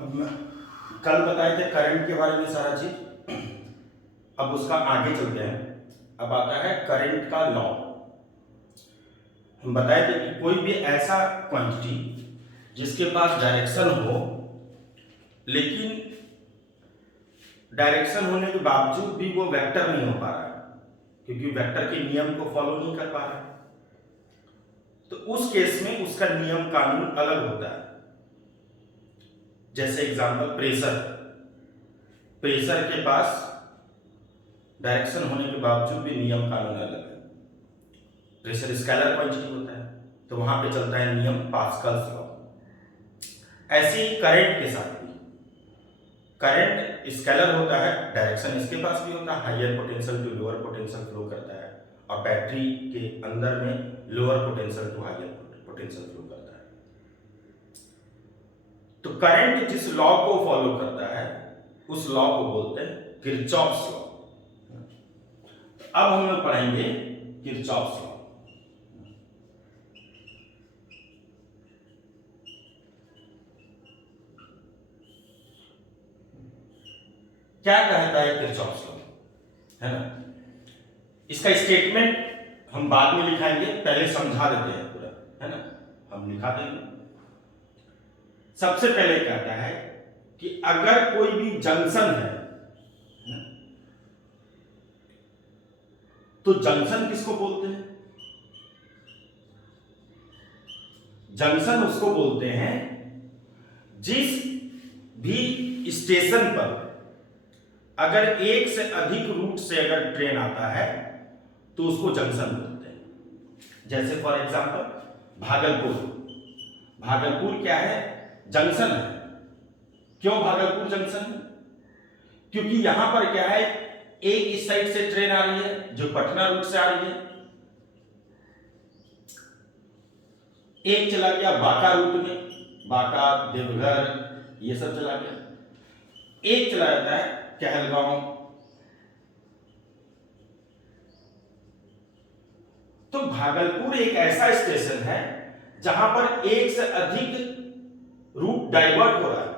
अब मैं कल बताए थे करंट के बारे में सारा चीज। अब उसका आगे चलते हैं। अब आता है करंट का लॉ। हम बताए थे कि कोई भी ऐसा क्वांटिटी जिसके पास डायरेक्शन हो, लेकिन डायरेक्शन होने के बावजूद भी वो वेक्टर नहीं हो पा रहा है, क्योंकि वेक्टर के नियम को फॉलो नहीं कर पा रहा है, तो उस केस में उसका नियम कानून अलग होता है। जैसे एग्जांपल प्रेशर। प्रेशर के पास डायरेक्शन होने के बावजूद भी नियम कानून अलग है। प्रेशर स्केलर क्वांटिटी होता है, तो वहां पे चलता है नियम पास्कल्स लॉ। ऐसे ही करंट के साथ भी, करंट स्केलर होता है, डायरेक्शन इसके पास भी होता है, higher potential to lower potential flow करता है, और बैटरी के अंदर में lower potential to higher potential flow करता है। तो करंट जिस लॉ को फॉलो करता है उस लॉ को बोलते हैं किरचॉफ्स लॉ। अब हम लोग पढ़ेंगे किरचॉफ्स लॉ। क्या कहता है किरचॉफ्स लॉ, है ना। इसका स्टेटमेंट हम बाद में लिखाएंगे, पहले समझा देते हैं पूरा, है ना। हम लिखा देंगे। सबसे पहले कहता है कि अगर कोई भी जंक्शन है, तो जंक्शन किसको बोलते हैं? जंक्शन उसको बोलते हैं जिस भी स्टेशन पर अगर एक से अधिक रूट से अगर ट्रेन आता है तो उसको जंक्शन बोलते हैं। जैसे फॉर एग्जांपल भागलपुर। भागलपुर क्या है? जंक्शन है। क्यों भागलपुर जंक्शन है? क्योंकि यहां पर क्या है, एक इस साइड से ट्रेन आ रही है जो पटना रूट से आ रही है, एक चला गया बांका रूट में, बांका देवघर ये सब चला गया, एक चला जाता है कहलगांव। तो भागलपुर एक ऐसा स्टेशन है जहां पर एक से अधिक रूट डाइवर्ट हो रहा है,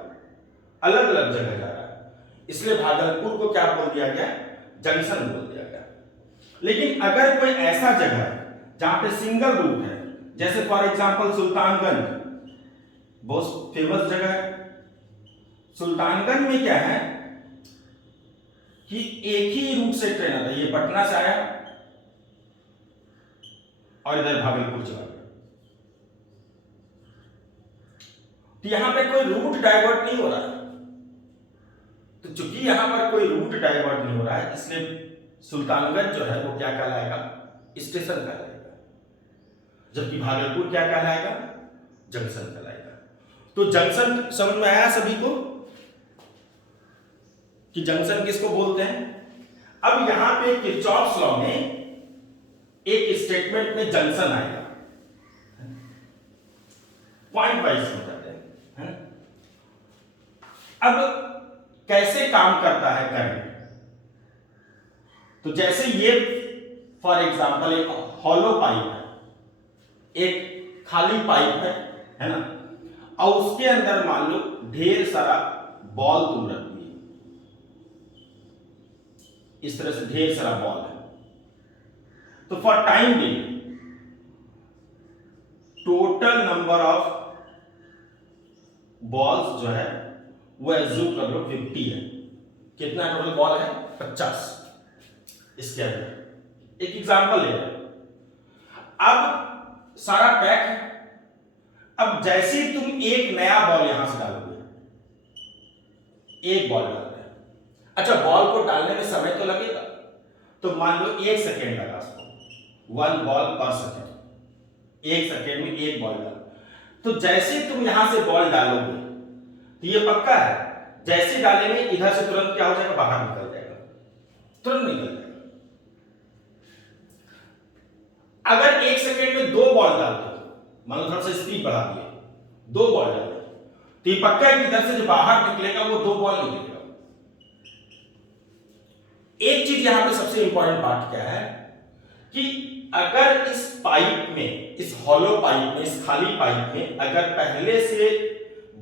अलग अलग जगह जा रहा है, इसलिए भागलपुर को क्या बोल दिया गया? जंक्शन बोल दिया गया। लेकिन अगर कोई ऐसा जगह है जहां पे सिंगल रूट है, जैसे फॉर एग्जांपल सुल्तानगंज, बहुत फेमस जगह है। सुल्तानगंज में क्या है कि एक ही रूट से ट्रेन आता है, ये पटना से आया और इधर भागलपुर चला गया, तो यहां पे कोई रूट डाइवर्ट नहीं हो रहा है। तो चूंकि यहां पर कोई रूट डाइवर्ट नहीं हो रहा है, इसलिए सुल्तानगंज जो है वो क्या कहलाएगा? स्टेशन कहलाएगा, जबकि भागलपुर क्या कहलाएगा? जंक्शन कहलाएगा। तो जंक्शन समझ में आया सभी को कि जंक्शन किसको बोलते हैं? अब यहां पे किरचॉफ्स लॉ में एक स्टेटमेंट में जंक्शन आएगा, पॉइंट वाइज समझाते हैं। अब कैसे काम करता है करंट? तो जैसे ये फॉर एग्जांपल एक हॉलो पाइप है, एक खाली पाइप है ना, और उसके अंदर मान लो ढेर सारा बॉल तुम रखती है, इस तरह से ढेर सारा बॉल है। तो for time being total number of balls जो है वो एज्यूम कर लो 50 है। कितना टोटल बॉल है? 50 इसके अंदर। एक एग्जांपल ले लो। अब सारा पैक है। अब जैसे ही तुम एक नया बॉल यहां से डालोगे, एक बॉल डालते हैं, अच्छा बॉल को डालने में समय तो लगेगा, तो मान लो 1 सेकेंड लगा उसको, 1 बॉल पर सेकेंड, 1 सेकेंड में 1 बॉल डालो। तो जैसे ही तुम यहां से बॉल डालोगे तो ये पक्का है, जैसे डालेंगे इधर से तुरंत क्या हो जाएगा? बाहर निकल जाएगा, तुरंत निकल जाएगा। अगर 1 सेकेंड में 2 बॉल डालते हो, मान लो थोड़ा सा स्पीड बढ़ा दिए, 2 बॉल डाले, तो ये पक्का है कि इधर से जो बाहर निकलेगा वो 2 बॉल निकलेगा। एक चीज यहां पे सबसे इंपॉर्टेंट बात क्या है कि अगर इस पाइप में, इस हॉलो पाइप में, इस खाली पाइप में अगर पहले से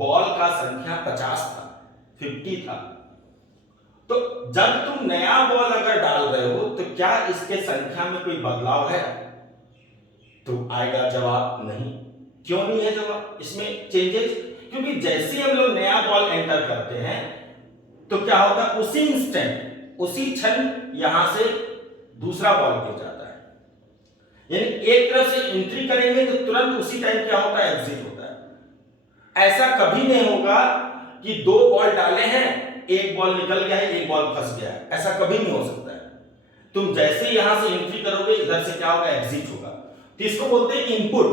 बॉल का संख्या 50 था, 50 था। तो जब तुम नया बॉल अगर डाल रहे हो तो क्या इसके संख्या में कोई बदलाव है? तो आएगा जवाब नहीं। क्यों नहीं है जवाब इसमें चेंजेस? क्योंकि जैसे हम लोग नया बॉल एंटर करते हैं तो क्या होता है, उसी इंस्टेंट, उसी क्षण यहां से दूसरा बॉल गिर जाता है। यानी एक तरफ से एंट्री करेंगे तो तुरंत उसी टाइम क्या होता है, एग्जिट होता है। ऐसा कभी नहीं होगा कि दो बॉल डाले हैं, एक बॉल निकल गया है, एक बॉल फंस गया है, ऐसा कभी नहीं हो सकता है। तुम जैसे यहां से एंट्री करोगे इधर से क्या होगा, एग्जिट होगा। तो इसको बोलते हैं इनपुट।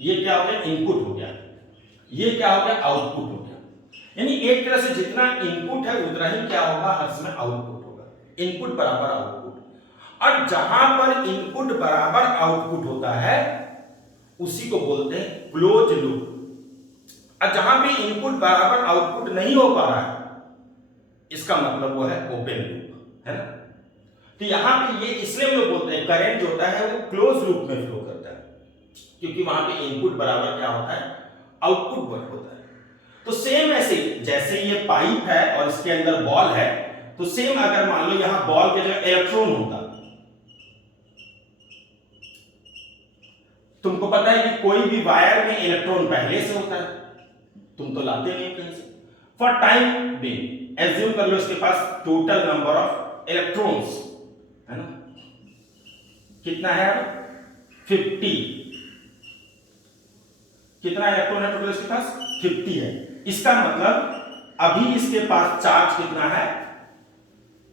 ये क्या हो गया, इनपुट हो गया। ये क्या हो गया, आउटपुट हो गया। यानी एक तरह से जितना इनपुट है उतना ही क्या होगा, हर समय आउटपुट होगा। इनपुट बराबर आउटपुट। और जहां पर इनपुट बराबर आउटपुट होता है उसी को बोलते हैं क्लोज लूप। और जहां पे इनपुट बराबर आउटपुट नहीं हो पा रहा है इसका मतलब वो है ओपन लूप, है ना। तो यहां पे ये इसलिए हम लोग बोलते हैं करंट जो होता है वो क्लोज लूप में फ्लो करता है, क्योंकि वहां पे इनपुट बराबर क्या होता है, आउटपुट होता है। तो सेम ऐसे जैसे ये पाइप है और इसके अंदर बॉल है, तो सेम अगर मान लो यहां बॉल के जगह इलेक्ट्रॉन होता, तुमको पता है कि कोई भी वायर में इलेक्ट्रॉन पहले से होता है, तुम तो लाते नहीं कहीं से। फॉर टाइम बीइंग एज्यूम कर लो इसके पास टोटल नंबर ऑफ इलेक्ट्रॉन्स, है ना, कितना है, 50। कितना इलेक्ट्रॉन है टोटल इसके पास, 50 है। इसका मतलब अभी इसके पास चार्ज कितना है,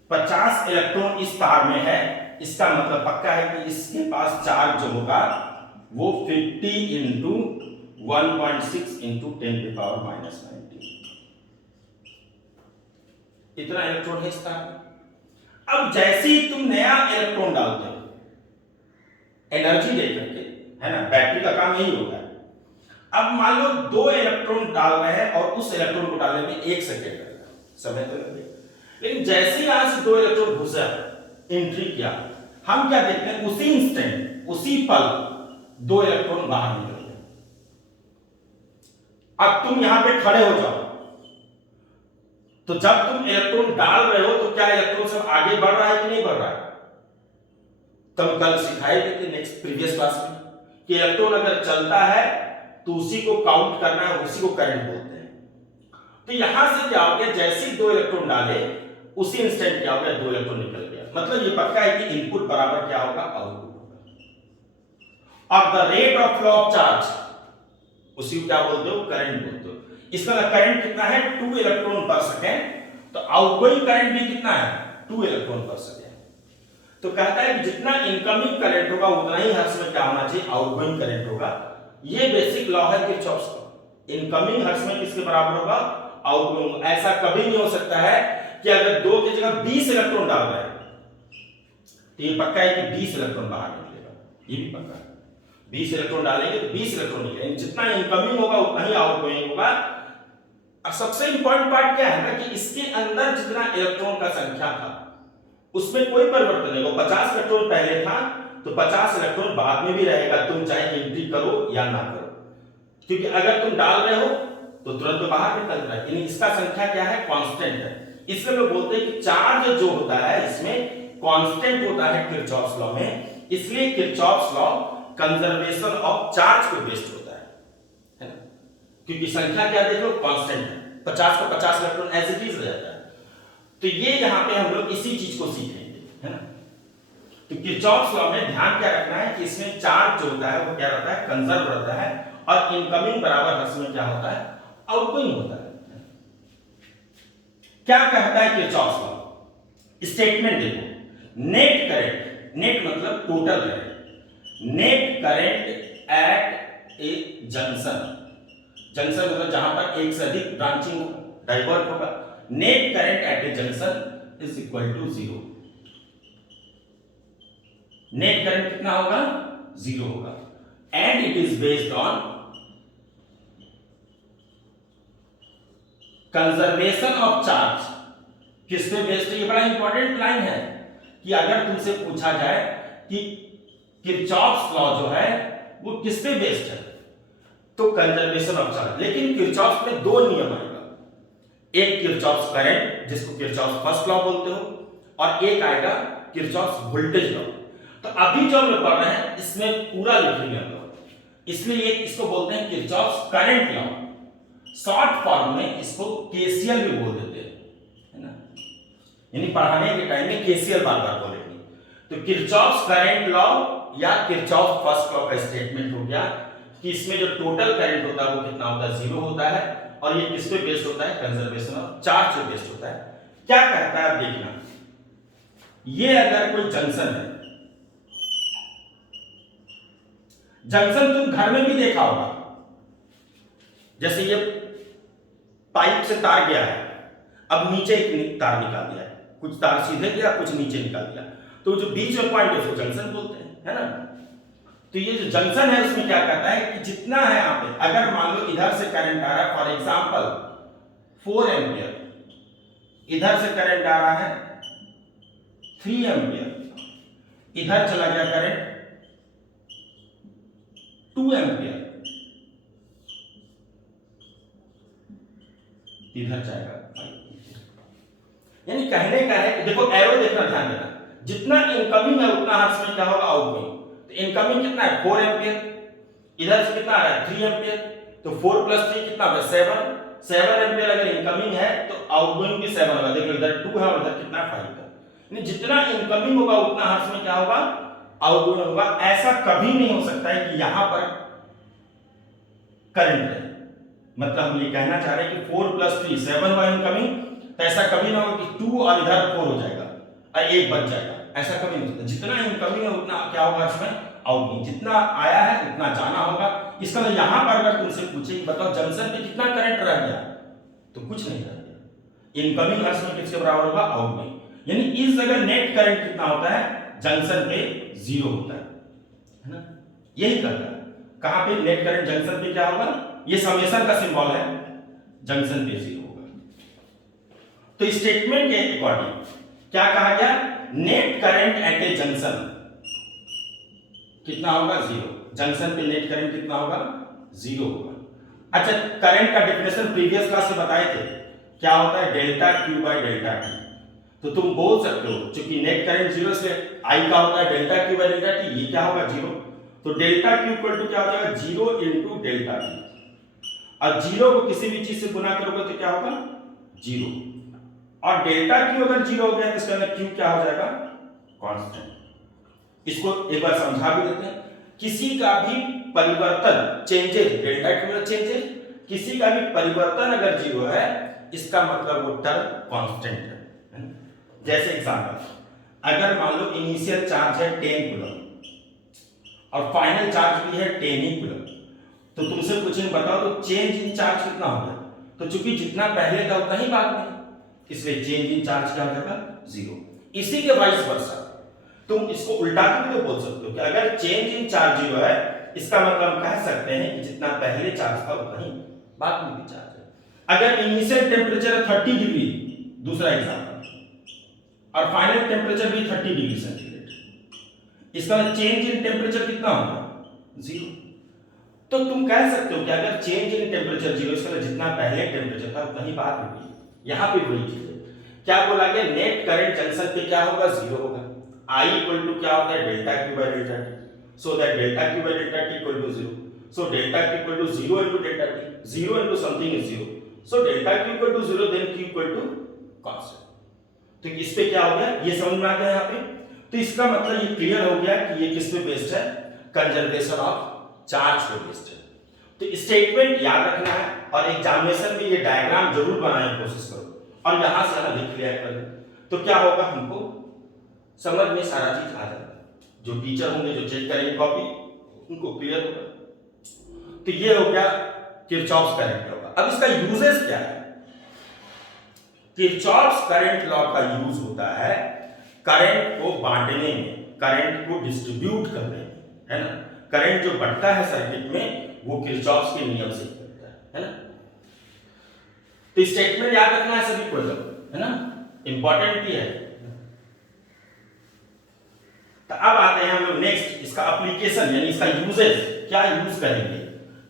50 इलेक्ट्रॉन इस तार में है। इसका मतलब पक्का है कि इसके पास चार्ज जो होगा वो 50 इंटू 1.6 इंटू 10⁻⁻⁹ इतना इलेक्ट्रॉन है इस तार में। अब जैसे ही तुम नया इलेक्ट्रॉन डालते हो एनर्जी दे करके, है ना, बैटरी का काम यही होता है। अब मान लो 2 इलेक्ट्रॉन डाल रहे हैं और उस इलेक्ट्रॉन को डालने में 1 सेकेंड लगेगा, समय तो लगेगा। लेकिन जैसे ही यहां से 2 इलेक्ट्रॉन घुसा, एंट्री किया, हम क्या देखते हैं, उसी इंस्टेंट, उसी पल 2 इलेक्ट्रॉन बाहर निकल गए। अब तुम यहां पे खड़े हो जाओ, तो जब तुम इलेक्ट्रॉन डाल रहे हो तो क्या इलेक्ट्रॉन सब आगे बढ़ रहा है कि नहीं बढ़ रहा है? तुम कल सिखाए थे नेक्स्ट प्रीवियस क्लास में कि इलेक्ट्रॉन अगर चलता है तो उसी को काउंट करना है, उसी को करंट बोलते हैं। तो यहां से क्या हो गया, जैसे ही 2 इलेक्ट्रॉन डाले उसी इंस्टेंट क्या हो गया, 2 इलेक्ट्रॉन निकल गया। मतलब ये पक्का है कि इनपुट बराबर क्या होगा, आउटपुट होगा। और the rate of flow of charge, उसी को क्या बोलते हो, करंट बोलते हो। इसका करंट कितना है, 2 इलेक्ट्रॉन पर सेकेंड। तो आउटगोइंग करंट भी कितना है, 2 इलेक्ट्रॉन पर सेकेंड। तो कहता है कि जितना इनकमिंग करंट होगा उतना ही हर समय क्या होना चाहिए, आउटगोइंग करंट होगा। ये बेसिक लॉ है किरचॉफ्स का। इनकमिंग हर समय किसके बराबर होगा, आउटगोइंग। ऐसा कभी नहीं हो सकता है कि अगर 2 की जगह 20 इलेक्ट्रॉन डाल रहे हैं तो ये पक्का है कि 20 इलेक्ट्रॉन बाहर निकलेगा, ये भी पक्का है। 20 इलेक्ट्रॉन डालेंगे तो 20 इलेक्ट्रॉन निकलेंगे। जितना इनकमिंग होगा उतना ही आउटगोइंग होगा। अब सबसे इंपॉर्टेंट पार्ट क्या है ना कि इसके अंदर जितना इलेक्ट्रॉन का संख्या था उसमें कोई परिवर्तन नहीं होगा। 50 इलेक्ट्रॉन पहले था तो 50 इलेक्ट्रॉन बाद में भी रहेगा, तुम चाहे एंट्री करो या ना करो, क्योंकि अगर तुम डाल रहे हो तो तुरंत तो बाहर निकल रहा है। यानी इसका संख्या क्या है, कांस्टेंट है। इसलिए लोग बोलते हैं कि चार्ज जो होता है इसमें कांस्टेंट होता है किरचॉफ्स लॉ में। इसलिए Kirchhoff's law conservation of charge पे बेस्ड होता है ना, क्योंकि संख्या क्या देख लो, कांस्टेंट है। 50 को 50 इलेक्ट्रॉन एज इट इज हो जाता है। तो ये यहां पे हम लोग इसी चीज को सीखेंगे, है ना। तो किरचॉफ्स लॉ में ध्यान क्या रखना है कि इसमें चार्ज जो होता है वो क्या रहता है, कंजर्व रहता है। और इनकमिंग बराबर हर समय क्या होता है, आउटगोइंग होता है। क्या कहता है किरचॉफ्स लॉ, स्टेटमेंट देखो, नेट करंट, नेट मतलब total current, net current at a junction, junction मतलब जहां पर एक से अधिक ब्रांचिंग डाइवर्ट होगा, net current at a junction is equal to 0। Net current कितना होगा, 0 होगा। And it is based on conservation of charge. किस पे बेस्ड है, ये बड़ा इंपॉर्टेंट लाइन है कि अगर तुमसे पूछा जाए कि किरचॉफ्स लॉ जो है वो किस पे बेस्ड है, तो कंजर्वेशन ऑफ चार्ज। लेकिन किरचॉफ में दो नियम आएगा, एक किरचॉफ करंट जिसको किरचॉफ फर्स्ट लॉ बोलते हो, और एक आएगा किरचॉफ वोल्टेज लॉ। तो अभी जो हम लोग पढ़ रहे हैं इसमें पूरा लिखेंगे हम लोग, इसलिए इसको बोलते हैं Kirchhoff current law. Short form में इसको केसीएल भी बोल देते हैं, है ना, यानी पढ़ाने के टाइम में केसीएल बार बार बोलेंगे। तो किरचॉफ करंट लॉ या किरचॉफ फर्स्ट लॉ का स्टेटमेंट हो गया कि इसमें जो टोटल करंट होता है वो कितना होता है, जीरो होता है, और ये किस पे बेस्ड होता है, कंजर्वेशन ऑफ चार्ज पे बेस्ड होता है। क्या कहता है आप देखना, ये अगर कोई जंक्शन है, जंक्शन तुम घर में भी देखा होगा, जैसे ये पाइप से तार गया है, अब नीचे एक तार निकाल दिया है, कुछ तार सीधे गया कुछ नीचे निकाल दिया, तो जो बीच में पॉइंट है उसको जंक्शन बोलते हैं, है ना। तो ये जो जंक्शन है उसमें क्या कहता है कि जितना है यहाँ पे, अगर मान लो इधर से करंट आ रहा है फॉर एग्जांपल 4 एम्पियर, इधर से करंट आ रहा है 3 एम्पियर, इधर चला गया करंट 2 एम्पियर, इधर जाएगा 5। यानी कहने का है, देखो एरो देखना, ध्यान देना, जितना इनकमिंग है उतना हर्ट्ज में क्या होगा, आउटगोइंग। तो इनकमिंग कितना है 4 एम्पियर, इधर से कितना आ रहा है 3 एम्पियर, तो 4 + 3 कितना होगा 7 एम्पियर अगर इनकमिंग है तो आउटगोइंग भी 7 होगा। देखो इधर 2 है और इधर कितना 5 है, यानी जितना इनकमिंग होगा उतना हर्ट्ज में क्या होगा, आउटगोइंग होगा। ऐसा कभी नहीं हो सकता है कि यहां पर करंट है, मतलब हम ये कहना चाह रहे हैं कि 4 + 3 7 हुआ इनकमिंग, तो ऐसा कभी ना हो कि 2 और इधर 4 हो जाएगा और 1 बच जाएगा, ऐसा कभी नहीं होता। जितना इनकमिंग है उतना क्या होगा इसमें, आउटगोइंग, जितना आया है उतना जाना होगा। इसका मतलब यहां पर अगर तुमसे पूछे कि बताओ जंक्शन पे कितना करंट रह गया, तो कुछ नहीं रह गया। इनकमिंग हर्ट्ज में किसके बराबर होगा, आउटगोइंग। यानी इस जगह नेट करंट कितना होता है, जंक्शन पे 0 होता है ना, यही करता है। कहां पे नेट करंट जंक्शन पे क्या होगा, ये समेशन का सिंबल है, जंक्शन पे 0 होगा। तो स्टेटमेंट के अकॉर्डिंग क्या कहा गया, net current at a junction कितना होगा, 0। जंक्शन पे नेट करंट कितना होगा, 0 होगा। अच्छा, करंट का डेफिनेशन प्रीवियस क्लास में बताए थे, क्या होता है, delta Q by delta T। तो तुम बोल सकते हो क्योंकि नेट करंट 0 से I का होता है delta Q by delta T, ये क्या होगा 0, तो डेल्टा Q इक्वल टू क्या हो जाएगा 0 इनटू डेल्टा T। और 0 को किसी भी चीज से गुना करोगे तो क्या होगा 0, और डेल्टा Q अगर 0 हो गया तो इसका मतलब Q क्या हो जाएगा, कांस्टेंट। इसको एक बार समझा भी देते हैं, किसी का भी परिवर्तन चेंजेस, डेल्टा Q मतलब चेंजेस, किसी का भी परिवर्तन अगर 0 है इसका मतलब वो टर्म कांस्टेंट है। जैसे एग्जांपल, अगर मान लो इनिशियल चार्ज है 10 कूलम और फाइनल चार्ज भी है 10 ही कूलम, तो तुमसे पूछेंगे बताओ तो चेंज इन चार्ज कितना होगा, तो चूंकि जितना पहले था उतना ही बाद में, इसलिए चेंज इन चार्ज क्या हो जाएगा 0। इसी के वाइस वर्सा तुम इसको उल्टा के भी तो बोल सकते हो कि अगर चेंज इन चार्ज 0 है इसका मतलब हम कह सकते हैं कि जितना पहले चार्ज था उतना ही बाद में भी चार्ज है। अगर इनिशियल टेंपरेचर 30 डिग्री, दूसरा एग्जांपल, और फाइनल टेंपरेचर भी 30 डिग्री सेंटीग्रेड, इसका चेंज इन टेंपरेचर कितना होगा 0। तो तुम कह सकते हो कि अगर चेंज इन टेंपरेचर 0, इसका जितना पहले टेंपरेचर था उतना ही बाद में भी। यहां पे वही चीज है, क्या बोला गया, नेट करंट जंक्शन पे क्या होगा 0 होगा। I इक्वल टू क्या होता है delta Q by delta T, so that delta Q by delta T equal to 0, so delta Q equal to 0 into delta T, 0 into something is 0, so delta Q equal to 0 then Q equal to constant. तो इस पे क्या हो गया, ये समझ में आ गया यहाँ पे। तो इसका मतलब ये क्लियर हो गया कि ये किस पे बेस्ड है, कंजर्वेशन ऑफ चार्ज पे बेस्ड है। तो स्टेटमेंट याद रखना है और एग्जामिनेशन में ये डायग्राम जरूर बनाने की कोशिश करो, और यहां से यहां लिख लिया करो, तो क्या होगा हमको समझ में सारा चीज आ जाएगा। जो टीचर होंगे जो चेक करेंगे कॉपी, उनको क्लियर होगा। तो ये हो गया किरचॉफ्स करंट लॉ का। अब इसका यूजेस क्या है, किरचॉफ्स करंट लॉ का यूज होता है करंट को बांटने में, करंट को डिस्ट्रीब्यूट करने में, है ना। करंट जो बढ़ता है सर्किट में वो किरचॉफ्स के नियम से बढ़ता है ना। तो स्टेटमेंट याद रखना है सभी को, है ना, इंपॉर्टेंट भी है। तो अब आते हैं हम लोग नेक्स्ट, इसका एप्लीकेशन यानी इसका यूजेस, क्या यूज करेंगे।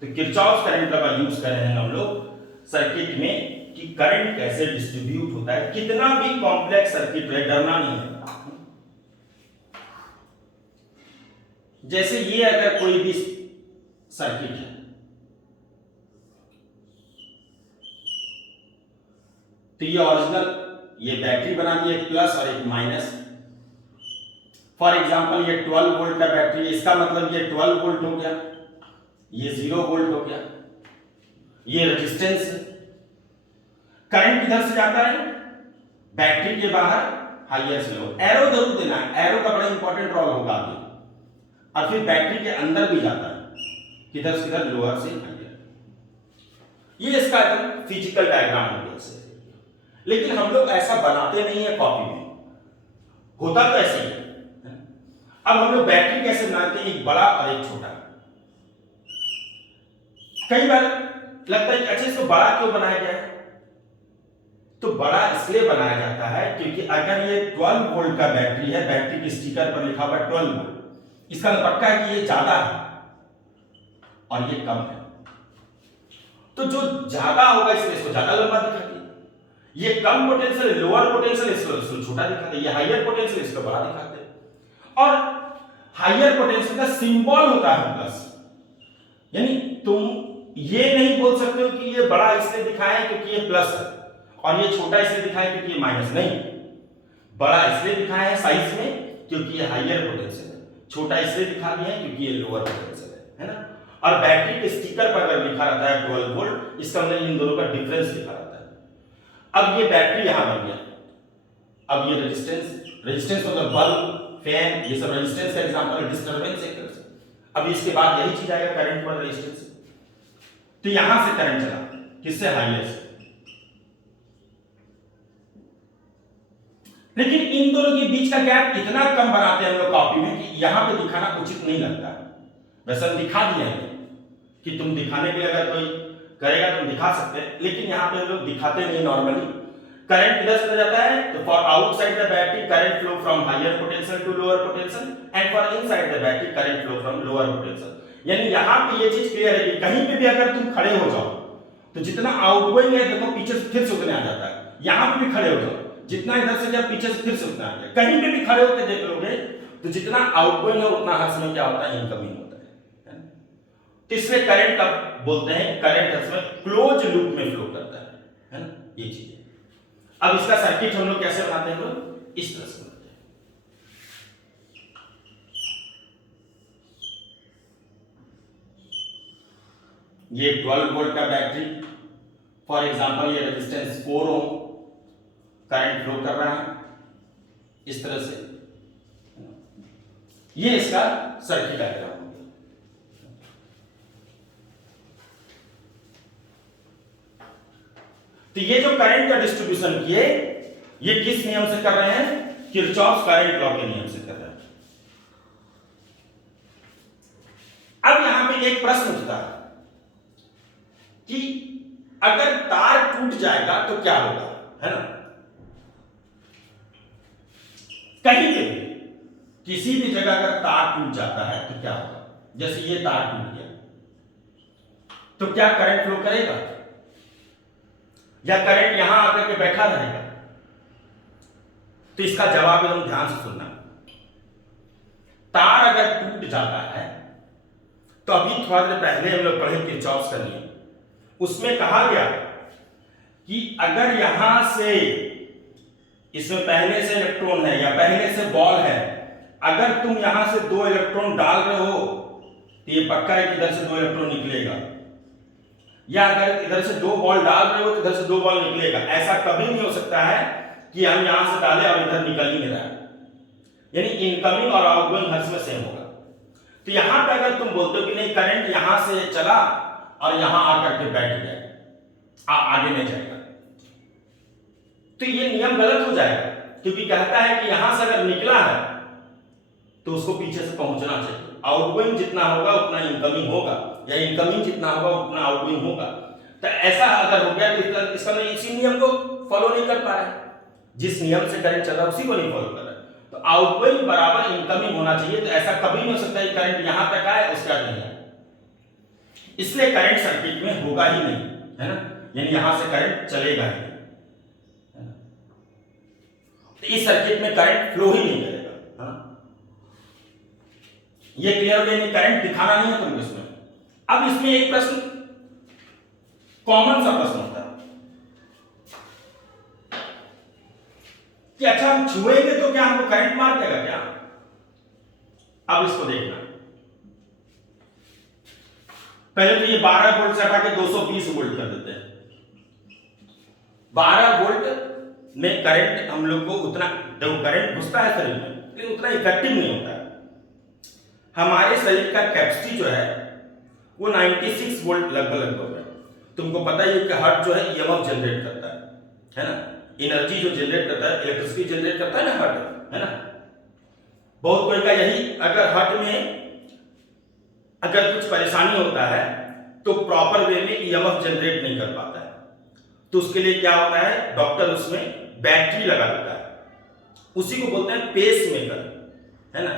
तो किरचॉफ करंट लॉ का यूज कर रहे हैं हम लोग सर्किट में कि करंट कैसे डिस्ट्रीब्यूट होता है। कितना भी कॉम्प्लेक्स सर्किट रहे, डरना नहीं है। जैसे ये अगर कोई भी सर्किट है, तो ये ओरिजिनल, ये बैटरी बना दी, एक प्लस और एक माइनस। फॉर एग्जांपल ये 12 वोल्ट का बैटरी है, इसका मतलब ये 12 वोल्ट हो गया, ये 0 वोल्ट हो गया। ये रेजिस्टेंस है। करंट किधर से जाता है? बैटरी के बाहर हाइयर से लो। एरो जरूर देना है, एरो का बड़ा इंपॉर्टेंट रोल होगा आगे। और फिर बैटरी के अंदर भी जाता है, किधर से किधर, लोअर से हाइयर। ये इसका एकदम फिजिकल डायग्राम हो गया। लेकिन हम लोग ऐसा बनाते नहीं है कॉपी में, होता तो ऐसे ही है। अब हम लोग बैटरी कैसे बनाते हैं, एक बड़ा और एक छोटा। कई बार लगता है कि अच्छा इसको बड़ा क्यों बनाया गया है? तो बड़ा इसलिए बनाया जाता है क्योंकि अगर ये 12 वोल्ट का बैटरी है, बैटरी के स्टिकर पर लिखा हुआ 12 वोल्ट, इसका मतलब पक्का है कि ये ज्यादा है और ये कम है। तो जो ज्यादा होगा इसलिए इसको ज्यादा लंबा दिखाती है, ये कम पोटेंशियल लोअर पोटेंशियल इसको छोटा दिखाते हैं, ये हायर पोटेंशियल इसको बड़ा दिखाते हैं। और हायर पोटेंशियल का सिंबल होता है प्लस। यानी तुम ये नहीं बोल सकते हो कि ये बड़ा इसलिए दिखाया क्योंकि ये प्लस है और ये छोटा इसलिए दिखाया क्योंकि ये माइनस। नहीं, बड़ा इसलिए दिखाया है साइज में क्योंकि ये हायर पोटेंशियल है, छोटा इसलिए दिखा दिया है क्योंकि ये लोअर पोटेंशियल है ना। और बैटरी के स्टिकर पर अगर लिखा रहता है 12 वोल्ट, इसका मतलब इन दोनों का डिफरेंस लिखा रहता है। अब ये बैटरी यहां बन गया, अब ये रेजिस्टेंस मतलब बल्ब, फैन, ये सब रेजिस्टेंस का एग्जांपल है, डिस्टरबेंस एक तरह से। अब इसके बाद यही चीज आएगा करंट पर रेजिस्टेंस। तो यहां से करंट चला, किससे? हाइयर से। लेकिन इन दोनों के बीच का गैप इतना कम बनाते हैं हम लोग कॉपी में कि यहां पे दिखाना उचित नहीं लगता। वैसे हम दिखा दिए हैं कि तुम दिखाने के लिए अगर कोई करेगा तुम दिखा सकते हैं, लेकिन यहां पे हम लोग दिखाते नहीं नॉर्मली। करंट किधर से जाता है? तो for outside the battery current flow from higher potential to lower potential, and for inside the battery current flow from lower potential. यानी यहां पे ये चीज क्लियर है कि कहीं पे भी अगर तुम खड़े हो जाओ तो जितना आउटगोइंग है देखो पीछे से फिर से उतने आ जाता है। यहां पे भी खड़े हो जाओ, जितना इधर से जब पीछे से फिर से उतना आ जाए। कहीं पे भी खड़े होकर देख लोगे तो जितना आउटगोइंग है उतना हर समय क्या होता है? इनकमिंग होता है। तो इसलिए करंट का बोलते हैं, करंट हर समय क्लोज लूप में फ्लो करता है ना, ये चीज है। अब इसका सर्किट हम लोग कैसे बनाते हैं? हम लोग इस तरह से बनाते हैं। ये 12 वोल्ट का बैटरी, फॉर एग्जांपल ये रेजिस्टेंस 4 ओम, करंट फ्लो कर रहा है इस तरह से। ये इसका सर्किट डायग्राम हो गया। तो ये जो करंट का डिस्ट्रीब्यूशन किए, ये किस नियम से कर रहे हैं? किरचॉफ करंट लॉ के नियम से कर रहे हैं। अब यहां पे एक प्रश्न उठता है कि अगर तार टूट जाएगा तो क्या होगा, है ना? कहीं पे भी किसी भी जगह अगर तार टूट जाता है तो क्या होगा? जैसे ये तार टूट गया तो क्या करंट फ्लो करेगा या करंट यहां आकर के बैठा रहेगा? तो इसका जवाब एकदम ध्यान से सुनना। तार अगर टूट जाता है तो अभी थोड़ा देर पहले हम लोग पढ़े किरचॉफ का नियम, उसमें कहा गया कि अगर यहां से इसमें पहले से इलेक्ट्रॉन है या पहले से बॉल है, अगर तुम यहां से 2 इलेक्ट्रॉन डाल रहे हो तो ये पक्का है कि इधर से 2 इलेक्ट्रॉन निकलेगा, या अगर इधर से 2 बॉल डाल रहे हो तो इधर से 2 बॉल निकलेगा। ऐसा कभी नहीं हो सकता है कि हम यहां से डालें और इधर निकल ही नहीं रहा है। यानी इनकमिंग और आउटगोइंग हर समय सेम होगा। तो यहां पे अगर तुम बोलते हो कि नहीं करंट यहां से चला और यहां आकर के बैठ गया, आगे नहीं जाएगा, तो ये नियम गलत हो जाएगा, क्योंकि कहता है कि यहां से अगर निकला है तो उसको पीछे से पहुंचना चाहिए। आउटगोइंग जितना होगा उतना इनकमिंग होगा, या इनकमिंग जितना होगा उतना आउटगोइंग होगा। तो ऐसा अगर हो गया तो इसका मतलब इसी नियम को फॉलो नहीं कर पा रहा है, जिस नियम से करंट चल रहा है उसी को नहीं फॉलो कर रहा है। तो आउटगोइंग बराबर इनकमिंग होना चाहिए। तो ऐसा कभी नहीं हो सकता कि करंट यहां तक आए उसके बाद नहीं आए। इसलिए करंट सर्किट में होगा ही नहीं, है ना, यानी यहां से करंट चलेगा ही नहीं, है ना, तो इस सर्किट में करंट फ्लो ही नहीं करेगा, है ना। ये क्लियर हो गया, करंट दिखाना नहीं है तुमको इसमें। अब इसमें एक प्रश्न, कॉमन सा प्रश्न होता है कि अच्छा हम छुएंगे तो क्या हमको करंट मार देगा क्या? अब इसको देखना, पहले तो ये 12 वोल्ट से हटा के 220 वोल्ट कर देते हैं। 12 वोल्ट में करंट हम लोग को उतना, जब करंट घुसता है शरीर में, लेकिन उतना इफेक्टिव नहीं होता है। हमारे शरीर का कैपेसिटी जो है वो 96 वोल्ट लगभग है। तुमको पता ही है कि हार्ट जो है ईएमएफ जनरेट करता है ना, एनर्जी जो जनरेट करता है, इलेक्ट्रिसिटी जनरेट करता है ना हार्ट, है ना। बहुत कोई का यही, अगर हार्ट में अगर कुछ परेशानी होता है तो प्रॉपर वे में ईएमएफ जनरेट नहीं कर पाता है, तो उसके लिए क्या होता है, डॉक्टर उसमें बैटरी लगा देता है, उसी को बोलते हैं पेस मेकर, है ना।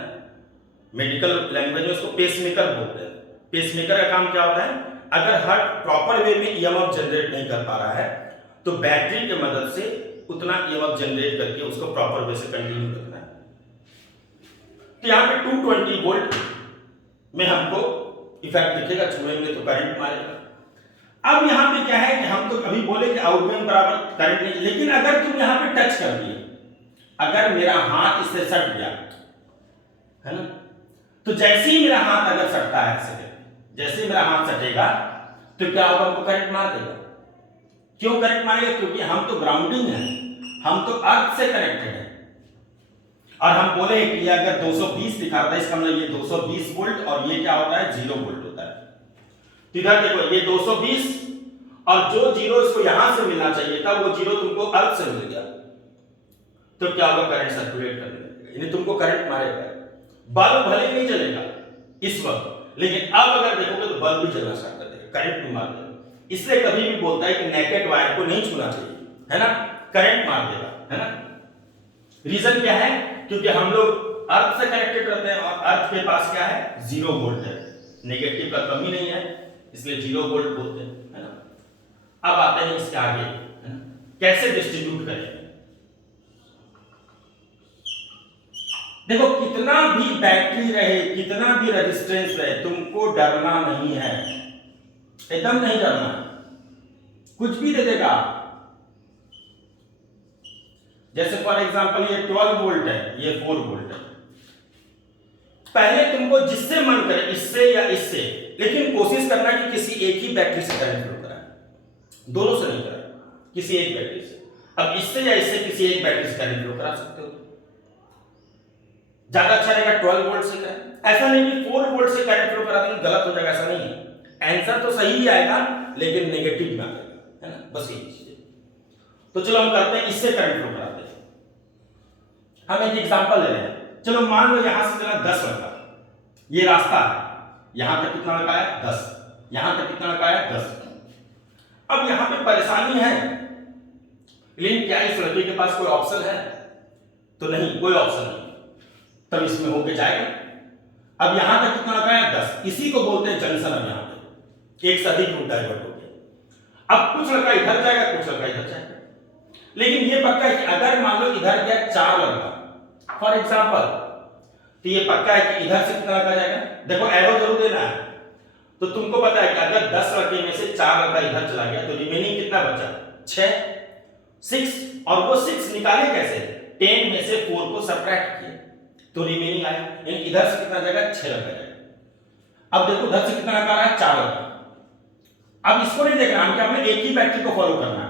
मेडिकल लैंग्वेज में उसको पेस मेकर बोलते हैं। पेस मेकर का काम क्या होता है, अगर हार्ट प्रॉपर वे में ईएमएफ जनरेट नहीं कर पा रहा है तो बैटरी की मदद से उतना ईएमएफ जनरेट करके उसको प्रॉपर वे से कंटिन्यू करना है। तो यहाँ पे 220 वोल्ट में हमको इफेक्ट दिखेगा, छुएंगे तो करंट मारेगा। अब यहाँ पे क्या है कि हम तो कभी बोले कि आउटगोइंग बराबर करंट नहीं, लेकिन अगर तुम यहाँ पे टच कर दिए, अगर मेरा हाथ इससे सट गया, है ना, तो जैसे ही मेरा हाथ अगर सटता है, जैसे ही मेरा हाथ सटेगा तो क्या होगा, हमको करंट मार देगा। क्यों करंट मारेगा? क्योंकि हम तो ग्राउंडिंग है, हम तो अर्थ से कनेक्टेड है। और हम बोले कि ये अगर 220 दिखाता है, इसका मतलब ये 220 वोल्ट और ये क्या होता है, 0 वोल्ट होता है। तो इधर देखो, ये 220 और जो 0 इसको यहां से मिलना चाहिए था, वो 0 तुमको अर्थ से मिल गया, तो क्या होगा, करंट सर्कुलेट करने लगेगा, यानी तुमको करंट मारेगा। बल्ब भले नहीं जलेगा इस वक्त, लेकिन अब अगर देखोगे तो बल्ब भी जलना स्टार्ट कर देगा, करंट भी मार देगा। इसलिए कभी भी बोलता है कि नेकेड वायर को नहीं छूना चाहिए, है ना, करंट मार देगा, है ना। रीजन क्या है? क्योंकि हम लोग अर्थ से कनेक्टेड रहते हैं और अर्थ के पास क्या है, 0 वोल्ट है, नेगेटिव का कमी नहीं है, इसलिए 0 वोल्ट बोलते हैं, है ना। अब आते हैं इसके आगे, है ना, कैसे डिस्ट्रीब्यूट करें। देखो, कितना भी बैटरी रहे, कितना भी रेजिस्टेंस रहे, तुमको डरना नहीं है, एकदम नहीं डरना है, कुछ भी दे देगा। जैसे फॉर एग्जांपल ये 12 वोल्ट है, ये 4 वोल्ट है। पहले तुमको जिससे मन करे, इससे या इससे, लेकिन कोशिश करना कि किसी एक ही बैटरी से करंट फ्लो कराए, दोनों से नहीं कराए, किसी एक बैटरी से। अब इससे या इससे किसी एक बैटरी से करंट फ्लो करा सकते हो, ज्यादा अच्छा रहेगा 12 वोल्ट से करें। ऐसा नहीं कि 4 वोल्ट से करंट फ्लो करा देंगे, गलत हो जाएगा, ऐसा नहीं है। आंसर तो सही ही आएगा लेकिन नेगेटिव में आएगा, है ना, बस यही चीज है। तो चलो हम करते हैं, इससे करंट फ्लो कराते हैं। हम एक एग्जांपल ले रहे हैं, चलो मान लो यहां से चला 10 लगा, ये रास्ता है, यहां तक कितना लगाया, 10, यहां तक कितना लगाया, 10। अब यहां पे परेशानी है, लेकिन क्या इस लड़के के पास कोई ऑप्शन है? तो नहीं, कोई ऑप्शन नहीं, तब इसमें होके जाएगा। अब यहां तक कितना लगाया, 10, इसी को बोलते हैं जंक्शन। अब यहां पे एक से अधिक रूट डाइवर्ट हो गया। अब कुछ लड़का इधर जाएगा, कुछ लड़का इधर जाएगा, लेकिन ये पक्का है कि अगर मान लो इधर गया 4 लड़का फॉर एग्जांपल, तो ये पक्का है कि इधर से कितना लड़का जाएगा। देखो एरो जरूर देना है, तो तुमको पता है कि अगर 10 लड़के में से 4 लड़का इधर चला गया तो रिमेनिंग कितना बचा, 6। और वो 6 निकाले कैसे, 10 में से 4 को सबट्रैक्ट किए तो रिमेनिंग आया, यानी इधर से कितना जाएगा, 6 लगा जाएगा। अब देखो इधर से कितना लगा रहा है, 4 लगा। अब इसको नहीं देखना, हम क्या, हमें एक ही बैटरी को फॉलो करना है।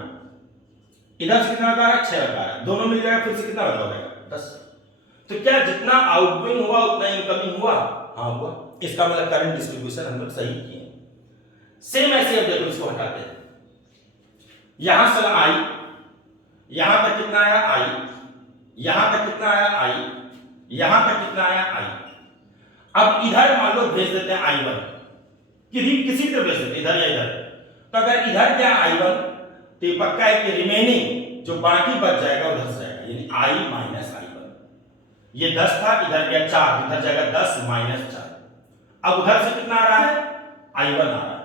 इधर से कितना लगा रहा है, 6 लगा रहा है, दोनों मिल जाएगा, फिर से कितना लगा जाएगा, 10। तो क्या जितना आउटगोइंग हुआ उतना इनकमिंग हुआ? हाँ हुआ। इसका मतलब करंट डिस्ट्रीब्यूशन हम लोग सही किए। सेम ऐसे अब देखो, इसको हटाते हैं, यहां से आई, यहां तक कितना आया, आई, यहां तक कितना आया, आई, यहां तक कितना आया, आई। अब इधर मान लो भेज देते हैं I1, किसी तरह भेज देते हैं, इधर या इधर। तो अगर इधर क्या I1, तो ये पक्का है कि रिमेनिंग जो बाकी बच जाएगा वो 10 जाएगा, यानी I माइनस I1। ये 10 था, इधर गया 4, इधर जाएगा 10 माइनस 4। अब उधर से कितना आ रहा है, I1 आ रहा है,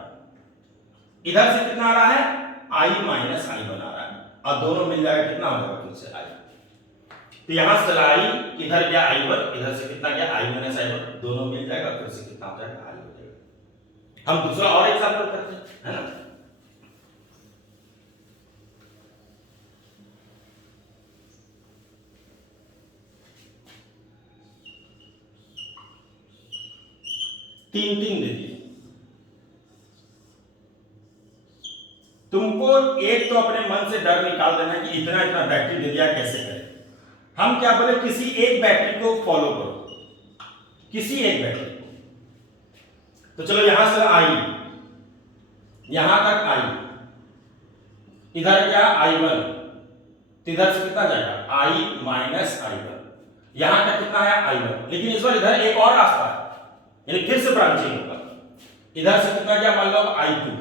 इधर से कितना आ रहा है i माइनस i बना रहा है, और दोनों मिल जाएगा कितना हो जाएगा फिर से i। तो यहां से चला i, इधर गया i1, इधर से कितना गया i माइनस i1, दोनों मिल जाएगा फिर से कितना हो जाएगा i हो जाएगा। हम दूसरा और एग्जांपल करते हैं, है ना। तीन तीन दे दिए तुमको, एक तो अपने मन से डर निकाल देना कि इतना इतना बैटरी दे दिया कैसे करें। हम क्या बोले, किसी एक बैटरी को फॉलो करो, किसी एक बैटरी को। तो चलो यहां से i, यहां तक i, इधर क्या i1, इधर से कितना जाएगा i माइनस i1, यहां तक कितना है i1। लेकिन इस बार इधर एक और रास्ता है, यानी फिर से ब्रांचिंग होगा। इधर से कितना गया मान लो i2,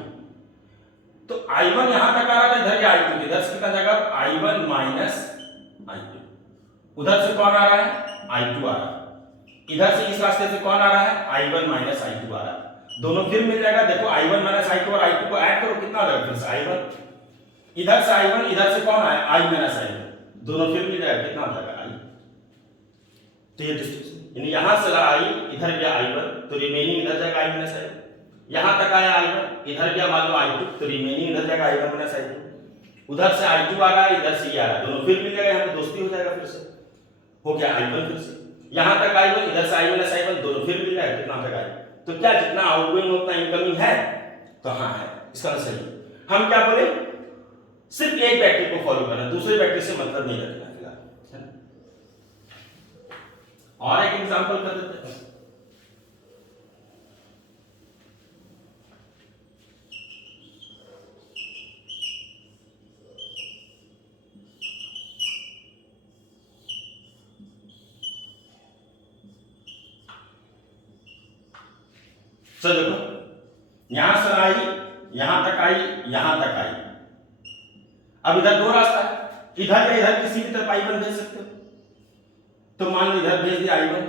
तो i1 यहां तक आ रहा था, इधर क्या i2, इधर से कितना जाएगा i1 माइनस i2। उधर से कौन आ रहा है i2 आ रहा है, इधर से इस रास्ते से कौन आ रहा है i1 माइनस i2 आ रहा है, दोनों फिर मिल जाएगा। देखो i1 माइनस i2 और i2 को ऐड करो कितना आ जाएगा फिर से i1, इधर से i1, इधर से कौन आया i माइनस i1, दोनों फिर मिल जाएगा कितना आ जाएगा i। तो ये डिस्टिंक्शन, यानी यहां से ला i, इधर गया i1, तो रिमेनिंग इधर जाएगा i माइनस i1। यहां तक आया i1, इधर गया मान लो i2, तो रिमेनिंग इधर जाएगा i1 माइनस i2। उधर से i2 आ रहा है, इधर से ये आ रहा है, दोनों फिर मिल जाएगा, यहां पे दोस्ती हो जाएगा, फिर से हो गया i1 फिर से। यहां तक i1, इधर से i माइनस i1, दोनों फिर मिल जाएगा कितना हो जाएगा i। तो क्या जितना आउटगोइंग उतना इनकमिंग है, तो हां है, इसका सही। हम क्या बोले, सिर्फ एक बैटरी को फॉलो करना, दूसरे बैटरी से मतलब नहीं रखना। और एक एग्जांपल कर देते हैं। चलो देखो, यहां से आई, यहां तक आई, यहां तक आई। अब इधर दो रास्ता है, इधर या इधर किसी भी तरफ i1 भेज सकते हो। तो मान लो इधर भेज दिया i1,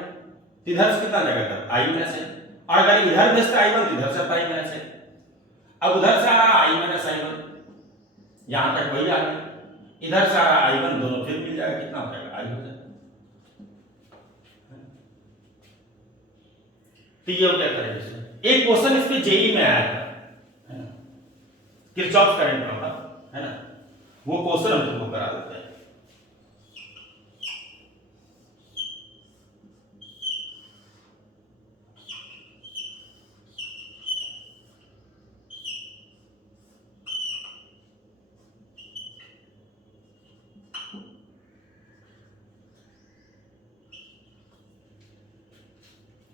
इधर से कितना जाएगा तब i माइनस है, और अगर इधर भेजते i1 तो इधर से i माइनस है। अब उधर से आ रहा i माइनस i1, यहां तक वही आ गया, इधर से आ रहा i1, दोनों फिर मिल जाएगा कितना हो जाएगा i हो जाएगा। तो ये क्या करेंगे, एक क्वेश्चन इस पे जेई में आया था, है ना, किरचॉफ करंट लॉ, है ना, वो क्वेश्चन हम तुमको करा देते हैं।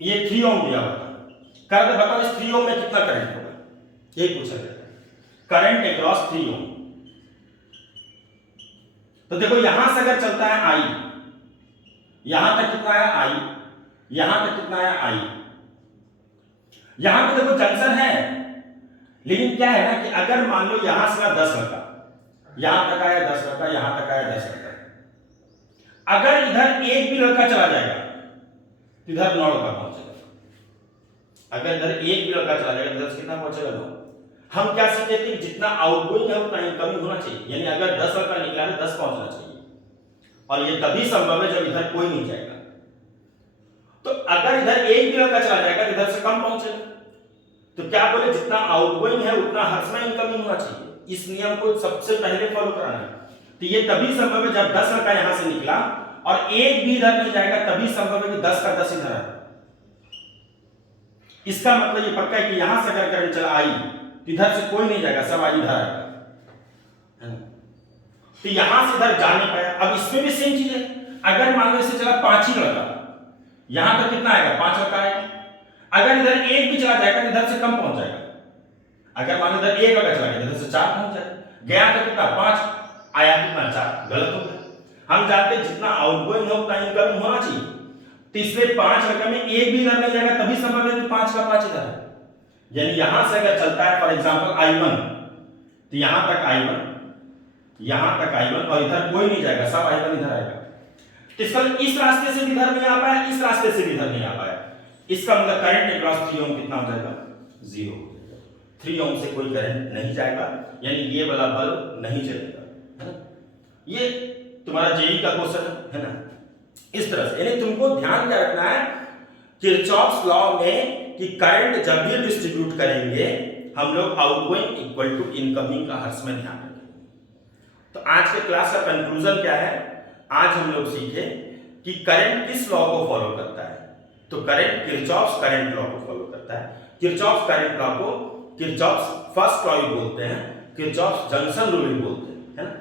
ये 3 ओम दिया हुआ था, कर दे बताओ इस 3 ओम में कितना करंट होगा, ये पूछा गया करंट अक्रॉस 3 ओम। तो देखो यहां से अगर चलता है i, यहां तक कितना है i, यहां तक कितना है i, यहां पे देखो जंक्शन है, लेकिन क्या है ना कि अगर मान लो यहां से 10 लगा, यहां तक आया 10 लगा, यहां तक आया 10 लगा, अगर इधर एक भी लड़का चला जाएगा तो इधर 9 लड़का पहुंचेगा। अगर इधर एक भी लड़का चला जाएगा इधर से कितना पहुंचेगा 9। हम क्या सीखे थे, जितना आउटगोइंग है उतना इनकमिंग होना चाहिए, यानी अगर 10 लड़का निकला है 10 पहुंचना चाहिए, और ये तभी संभव है जब इधर कोई नहीं जाएगा। तो अगर इधर एक भी लड़का चला जाएगा इधर से कम पहुंचेगा। तो क्या बोले, जितना आउटगोइंग है उतना हर समय इनकमिंग होना चाहिए, इस नियम को सबसे पहले फॉलो कराना है। तो ये तभी संभव है जब 10 लड़का यहां से निकला और एक भी इधर नहीं जाएगा, तभी संभव है कि 10 का 10 इधर है। इसका मतलब ये पक्का है कि यहां से अगर करंट चला आई, इधर से कोई नहीं जाएगा, सब आई इधर आएगा। तो यहां से इधर जा नहीं पाया। अब इसमें भी सेम चीज है, अगर मान लो इसे चला 5 ही लड़का, यहां तक कितना आएगा 5 लड़का आएगा। अगर इधर एक भी चला जाएगा इधर से कम पहुंच जाएगा। अगर मान लो इधर एक लड़का चला गया इधर से 4 पहुंच जाएगा, गया तो कितना 5 आया कितना 4, गलत हो गया। हम जानते हैं जितना आउटगोइंग है उतना इनकमिंग होना चाहिए, तो इसलिए 5 लड़का में एक भी इधर नहीं जाएगा, तभी संभव है कि 5 का 5 इधर है। यानी यहां से अगर चलता है फॉर एग्जांपल i1, तो यहां तक i1, यहां तक i1 और इधर कोई नहीं जाएगा, सब i1 इधर आएगा। तो इसका इस रास्ते से भी इधर नहीं आ पाया, इस रास्ते से भी इधर नहीं आ पाया, इसका मतलब करंट अक्रॉस 3 ओम कितना हो जाएगा 0। 3 ओम से कोई करंट नहीं जाएगा, यानी ये वाला बल्ब नहीं जलेगा, है ना। ये तुम्हारा जेई का क्वेश्चन है ना। इस तरह से यानी तुमको ध्यान क्या रखना है किरचॉफ्स लॉ में कि करंट जब भी डिस्ट्रीब्यूट करेंगे हम लोग आउटगोइंग इक्वल टू इनकमिंग का हर्ष में ध्यान रखेंगे। तो आज के क्लास का कंक्लूजन क्या है, आज हम लोग सीखे कि करंट किस लॉ को फॉलो करता है। तो करंट किरचॉफ्स करंट लॉ को फॉलो करता है। किरचॉफ्स करंट लॉ को किरचॉफ्स फर्स्ट लॉ भी बोलते हैं, किरचॉफ्स जंक्शन रूल भी बोलते हैं, है ना।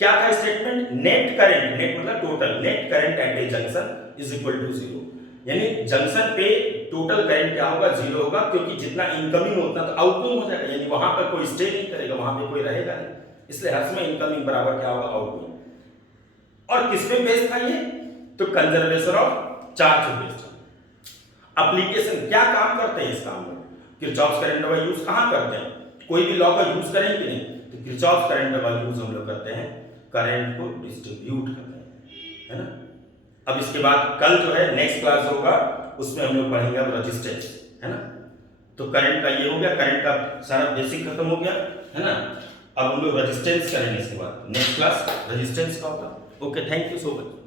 क्या था स्टेटमेंट, नेट करंट, नेट मतलब total, net current at a junction is equal to 0, यानी जंक्शन पे टोटल करंट क्या होगा, 0 होगा, क्योंकि जितना इनकमिंग उतना तो आउटगोइंग हो जाएगा, यानी वहां पर कोई स्टे नहीं करेगा, वहां पे कोई रहेगा नहीं, इसलिए हर्ष में इनकमिंग बराबर क्या होगा, आउटगोइंग। और किस पे बेस्ड था ये, तो कंजर्वेशन ऑफ चार्ज पे बेस्ड था। एप्लीकेशन क्या काम करते हैं इस काम में, किरचॉफ्स करंट लॉ यूज कहां करते हैं, कोई भी लॉ का यूज करें कि नहीं, तो किरचॉफ्स करंट लॉ यूज हम लोग करते हैं करंट को डिस्ट्रीब्यूट करते हैं, है ना। अब इसके बाद कल जो है नेक्स्ट क्लास होगा, उसमें हम लोग पढ़ेंगे अब रेजिस्टेंस, है ना। तो करंट का ये हो गया, करंट का सारा बेसिक खत्म हो गया, है ना। अब हम लोग रेजिस्टेंस करेंगे इसके बाद, नेक्स्ट क्लास रेजिस्टेंस का होगा। Okay, thank you so much.